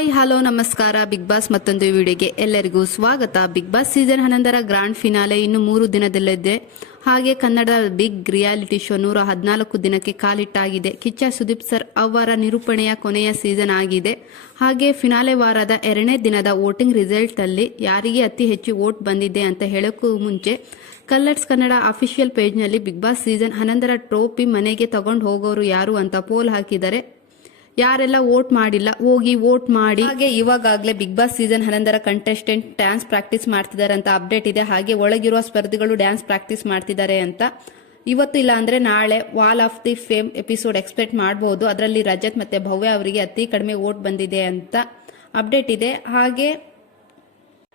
Hi hello ನಮಸ್ಕಾರ. Big boss ಮತ್ತೊಂದು ವಿಡಿಯೋಗೆ ಎಲ್ಲರಿಗೂ ಸ್ವಾಗತ. Big boss season 11 grand finale ಇನ್ನು 3 ದಿನದಲ್ಲಿದೆ. ಹಾಗೆ ಕನ್ನಡದ ಬಿಗ್ ರಿಯಾಲಿಟಿ ಶೋ 114 ದಿನಕ್ಕೆ ಕಾಲಿಟ್ಟಾಗಿದೆ. ಕಿಚ್ಚ ಸುದೀಪ್ ಸರ್ ಅವರ ನಿರೂಪಣೆಯ ಕೊನೆಯ ಸೀಸನ್ ಆಗಿದೆ. ಹಾಗೆ ಫಿನಾಲೆ ವಾರದ 2ನೇ ದಿನದ ವೋಟಿಂಗ್ ರಿಸಲ್ಟ್ ಅಲ್ಲಿ ಯಾರಿಗೆ ಅತಿ ಹೆಚ್ಚು ವೋಟ್ ಬಂದಿದೆ ಅಂತ ಹೇಳೋಕ್ಕೂ ಮುಂಚೆ ಕಲರ್ಸ್ ಕನ್ನಡ ಅಫಿಷಿಯಲ್ ಪೇಜ್ನಲ್ಲಿ ಬಿಗ್ ಬಾಸ್ ಸೀಸನ್ 11 ಟ್ರೋಫಿ ಮನೆಗೆ ತಗೊಂಡು ಹೋಗೋರು ಯಾರು ಅಂತ ಪೋಲ್ ಹಾಕಿದ್ದಾರೆ. ಯಾರೆಲ್ಲ ವೋಟ್ ಮಾಡಿಲ್ಲ ಹೋಗಿ ವೋಟ್ ಮಾಡಿ. ಹಾಗೆ ಇವಾಗಲೇ big boss season 11 contestant dance practice ಮಾಡ್ತಿದ್ದಾರೆ ಅಂತ ಅಪ್ಡೇಟ್ ಇದೆ. ಹಾಗೆ ಒಳಗಿರುವ ಸ್ಪರ್ಧಿಗಳು ಡ್ಯಾನ್ಸ್ ಪ್ರಾಕ್ಟೀಸ್ ಮಾಡ್ತಿದ್ದಾರೆ ಅಂತ. ಇವತ್ತು ಇಲ್ಲ ಅಂದ್ರೆ ನಾಳೆ wall of the fame episode expect ಮಾಡಬಹುದು. ಅದರಲ್ಲಿ ರಜತ್ ಮತ್ತೆ ಭವ್ಯ ಅವರಿಗೆ ಅತಿ ಕಡಿಮೆ ವೋಟ್ ಬಂದಿದೆ ಅಂತ ಅಪ್ಡೇಟ್ ಇದೆ. ಹಾಗೆ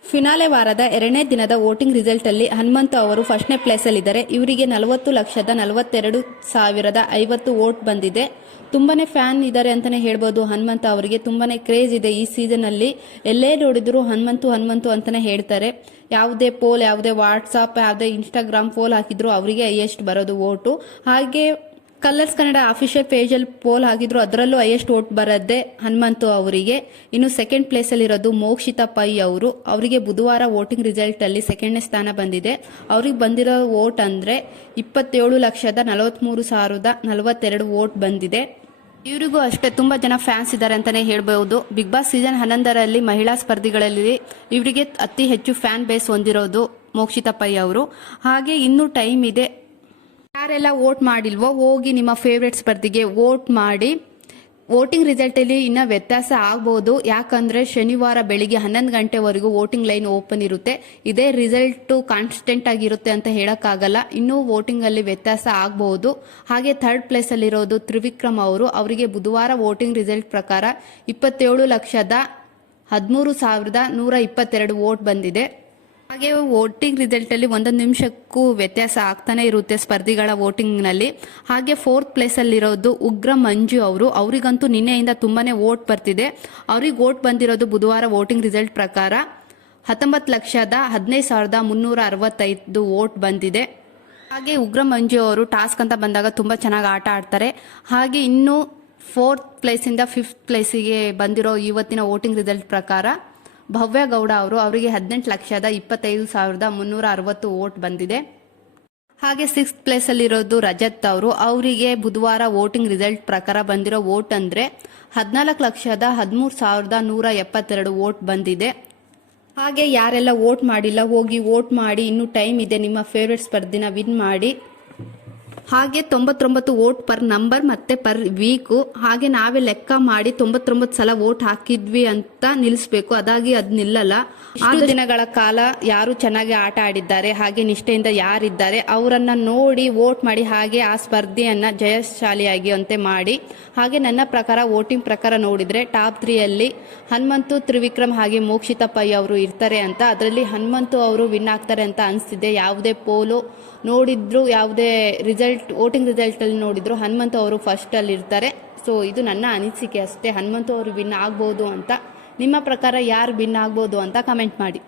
ಫಿನಾಲೆ ವಾರದ 2ನೇ ದಿನದ ವೋಟಿಂಗ್ ರಿಸಲ್ಟ್ ಅಲ್ಲಿ ಹನುಮಂತ ಅವರು ಫಸ್ಟ್ನೇ ಪ್ಲೇಸ್ ಅಲ್ಲಿ ಇದ್ದಾರೆ. ಇವರಿಗೆ 40,42,050 ವೋಟ್ ಬಂದಿದೆ. ತುಂಬಾನೇ ಫ್ಯಾನ್ ಇದ್ದಾರೆ ಅಂತಾನೆ ಹೇಳ್ಬೋದು. ಹನುಮಂತ ಅವರಿಗೆ ತುಂಬಾನೇ ಕ್ರೇಜ್ ಇದೆ ಈ ಸೀಸನ್ ಅಲ್ಲಿ. ಎಲ್ಲೇ ನೋಡಿದ್ರು ಹನುಮಂತು ಅಂತಾನೆ ಹೇಳ್ತಾರೆ. ಯಾವುದೇ ಪೋಲ್, ಯಾವುದೇ ವಾಟ್ಸಾಪ್, ಯಾವುದೇ ಇನ್ಸ್ಟಾಗ್ರಾಮ್ ಪೋಲ್ ಹಾಕಿದ್ರು ಅವರಿಗೆ ಹೈಯೆಸ್ಟ್ ಬರೋದು ವೋಟು. ಹಾಗೆ ಕಲರ್ಸ್ ಕನ್ನಡ ಅಫಿಷಿಯಲ್ ಪೇಜಲ್ಲಿ ಪೋಲ್ ಹಾಕಿದ್ರು, ಅದರಲ್ಲೂ ಹೈಯೆಸ್ಟ್ ವೋಟ್ ಬರದೆ ಹನುಮಂತು ಅವರಿಗೆ. ಇನ್ನು ಸೆಕೆಂಡ್ ಪ್ಲೇಸ್ ಅಲ್ಲಿ ಇರೋದು ಮೋಕ್ಷಿತಾ ಪೈ ಅವರು. ಅವರಿಗೆ ಬುಧವಾರ ವೋಟಿಂಗ್ ರಿಸಲ್ಟ್ ಅಲ್ಲಿ ಸೆಕೆಂಡ್ನೇ ಸ್ಥಾನ ಬಂದಿದೆ. ಅವ್ರಿಗೆ ಬಂದಿರೋ ವೋಟ್ ಅಂದ್ರೆ 27,43,042 ವೋಟ್ ಬಂದಿದೆ. ಇವರಿಗೂ ಅಷ್ಟೇ ತುಂಬಾ ಜನ ಫ್ಯಾನ್ಸ್ ಇದ್ದಾರೆ ಅಂತಾನೆ ಹೇಳ್ಬಹುದು. ಬಿಗ್ ಬಾಸ್ ಸೀಸನ್ 11 ಮಹಿಳಾ ಸ್ಪರ್ಧಿಗಳಲ್ಲಿ ಇವರಿಗೆ ಅತಿ ಹೆಚ್ಚು ಫ್ಯಾನ್ ಬೇಸ್ ಹೊಂದಿರೋದು ಮೋಕ್ಷಿತಾ ಪೈ ಅವರು. ಹಾಗೆ ಇನ್ನೂ ಟೈಮ್ ಇದೆ. ಯಾರೆಲ್ಲ ವೋಟ್ ಮಾಡಿಲ್ವೋ ಹೋಗಿ ನಿಮ್ಮ ಫೇವ್ರೆಟ್ ಸ್ಪರ್ಧಿಗೆ ವೋಟ್ ಮಾಡಿ. ವೋಟಿಂಗ್ ರಿಸಲ್ಟ್ ಅಲ್ಲಿ ಇನ್ನ ವ್ಯತ್ಯಾಸ ಆಗಬಹುದು. ಯಾಕಂದ್ರೆ ಶನಿವಾರ ಬೆಳಿಗ್ಗೆ 11 ಗಂಟೆವರೆಗೂ ವೋಟಿಂಗ್ ಲೈನ್ ಓಪನ್ ಇರುತ್ತೆ. ಇದೇ ರಿಸಲ್ಟ್ ಕಾನ್ಸ್ಟೆಂಟ್ ಆಗಿರುತ್ತೆ ಅಂತ ಹೇಳಕ್ಕಾಗಲ್ಲ. ಇನ್ನೂ ವೋಟಿಂಗ್ ಅಲ್ಲಿ ವ್ಯತ್ಯಾಸ ಆಗಬಹುದು. ಹಾಗೆ ಥರ್ಡ್ ಪ್ಲೇಸ್ ಅಲ್ಲಿ ಇರೋದು ತ್ರಿವಿಕ್ರಮ್ ಅವರು. ಅವರಿಗೆ ಬುಧವಾರ ವೋಟಿಂಗ್ ರಿಸಲ್ಟ್ ಪ್ರಕಾರ 27,13,122 ವೋಟ್ ಬಂದಿದೆ. ಹಾಗೆ ವೋಟಿಂಗ್ ರಿಸಲ್ಟ್ ಅಲ್ಲಿ 1 ನಿಮಿಷಕ್ಕೂ ವ್ಯತ್ಯಾಸ ಆಗ್ತಾನೆ ಇರುತ್ತೆ ಸ್ಪರ್ಧಿಗಳ ವೋಟಿಂಗ್ ನಲ್ಲಿ. ಹಾಗೆ ಫೋರ್ತ್ ಪ್ಲೇಸ್ ಅಲ್ಲಿ ಇರೋದು ಉಗ್ರ ಮಂಜು ಅವರು. ಅವರಿಗಂತೂ ನಿನ್ನೆಯಿಂದ ತುಂಬಾನೇ ವೋಟ್ ಬರ್ತಿದೆ. ಅವ್ರಿಗೆ ವೋಟ್ ಬಂದಿರೋದು ಬುಧವಾರ ವೋಟಿಂಗ್ ರಿಸಲ್ಟ್ ಪ್ರಕಾರ 19,15,365 ವೋಟ್ ಬಂದಿದೆ. ಹಾಗೆ ಉಗ್ರ ಮಂಜು ಅವರು ಟಾಸ್ಕ್ ಅಂತ ಬಂದಾಗ ತುಂಬಾ ಚೆನ್ನಾಗಿ ಆಟ ಆಡ್ತಾರೆ. ಹಾಗೆ ಇನ್ನು 4th ಪ್ಲೇಸ್ ಇಂದ 5th ಪ್ಲೇಸಿಗೆ ಬಂದಿರೋ ಇವತ್ತಿನ ವೋಟಿಂಗ್ ರಿಸಲ್ಟ್ ಪ್ರಕಾರ ಭವ್ಯ ಗೌಡ ಅವರು. ಅವರಿಗೆ 18,25,360 ವೋಟ್ ಬಂದಿದೆ. ಹಾಗೆ 6th ಪ್ಲೇಸ್ ಅಲ್ಲಿ ಇರೋದು ರಜತ್ ಅವರು. ಅವರಿಗೆ ಬುಧವಾರ ವೋಟಿಂಗ್ ರಿಸಲ್ಟ್ ಪ್ರಕಾರ ಬಂದಿರೋ ವೋಟ್ ಅಂದ್ರೆ 14,13,172 ವೋಟ್ ಬಂದಿದೆ. ಹಾಗೆ ಯಾರೆಲ್ಲ ವೋಟ್ ಮಾಡಿಲ್ಲ ಹೋಗಿ ವೋಟ್ ಮಾಡಿ. ಇನ್ನೂ ಟೈಮ್ ಇದೆ. ನಿಮ್ಮ ಫೇವ್ರೆಟ್ ಸ್ಪರ್ಧಿನ ವಿನ್ ಮಾಡಿ. ಹಾಗೆ 99 ವೋಟ್ ಪರ್ ನಂಬರ್ ಮತ್ತೆ ಪರ್ ವೀಕು. ಹಾಗೆ ನಾವೇ ಲೆಕ್ಕ ಮಾಡಿ 99 ಸಲ ವೋಟ್ ಹಾಕಿದ್ವಿ ಅಂತ ನಿಲ್ಲಿಸಬೇಕು. ಅದಾಗಿ ಅದ್ ನಿಲ್ಲಲ್ಲ. 6 ದಿನಗಳ ಕಾಲ ಯಾರು ಚೆನ್ನಾಗಿ ಆಟ ಆಡಿದ್ದಾರೆ, ಹಾಗೆ ನಿಷ್ಠೆಯಿಂದ ಯಾರಿದ್ದಾರೆ ಅವರನ್ನ ನೋಡಿ ವೋಟ್ ಮಾಡಿ. ಹಾಗೆ ಆ ಸ್ಪರ್ಧೆಯನ್ನ ಜಯಶಾಲಿಯಾಗಿ ಅಂತೆ ಮಾಡಿ. ಹಾಗೆ ನನ್ನ ಪ್ರಕಾರ ವೋಟಿಂಗ್ ಪ್ರಕಾರ ನೋಡಿದ್ರೆ ಟಾಪ್ 3 ಅಲ್ಲಿ ಹನುಮಂತು, ತ್ರಿವಿಕ್ರಮ್ ಹಾಗೆ ಮೋಕ್ಷಿತಾ ಪೈ ಅವರು ಇರ್ತಾರೆ ಅಂತ. ಅದರಲ್ಲಿ ಹನುಮಂತು ಅವರು ವಿನ್ ಆಗ್ತಾರೆ ಅಂತ ಅನಿಸ್ತಿದೆ. ಯಾವುದೇ ಪೋಲು ನೋಡಿದ್ರು, ಯಾವುದೇ ವೋಟಿಂಗ್ ರಿಸಲ್ಟ್ ಅಲ್ಲಿ ನೋಡಿದ್ರು ಹನುಮಂತು ಅವರು ಫಸ್ಟ್ ಅಲ್ಲಿ ಇರ್ತಾರೆ. ಸೊ ಇದು ನನ್ನ ಅನಿಸಿಕೆ ಅಷ್ಟೇ. ಹನುಮಂತು ಅವರು ವಿನ್ ಆಗ್ಬೋದು ಅಂತ. ನಿಮ್ಮ ಪ್ರಕಾರ ಯಾರು ವಿನ್ ಆಗ್ಬೋದು ಅಂತ ಕಮೆಂಟ್ ಮಾಡಿ.